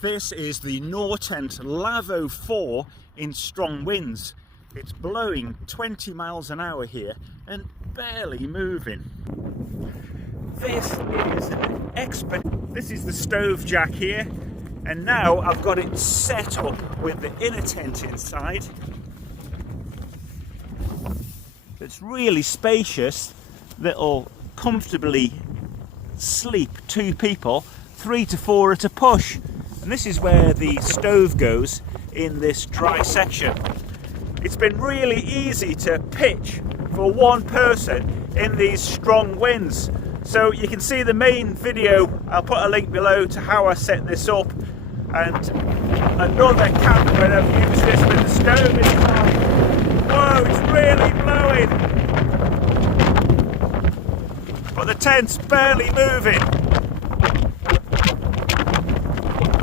This is the Nortent Lavvo 4 in strong winds. It's blowing 20 miles an hour here and barely moving. This is the stove jack here, and now I've got it set up with the inner tent inside. It's really spacious, that'll comfortably sleep 2 people, 3 to 4 at a push. And this is where the stove goes in this dry section. It's been really easy to pitch for 1 person in these strong winds. So you can see the main video, I'll put a link below to how I set this up, and another camp where I've used this with the stove inside. Whoa, it's really blowing! But the tent's barely moving.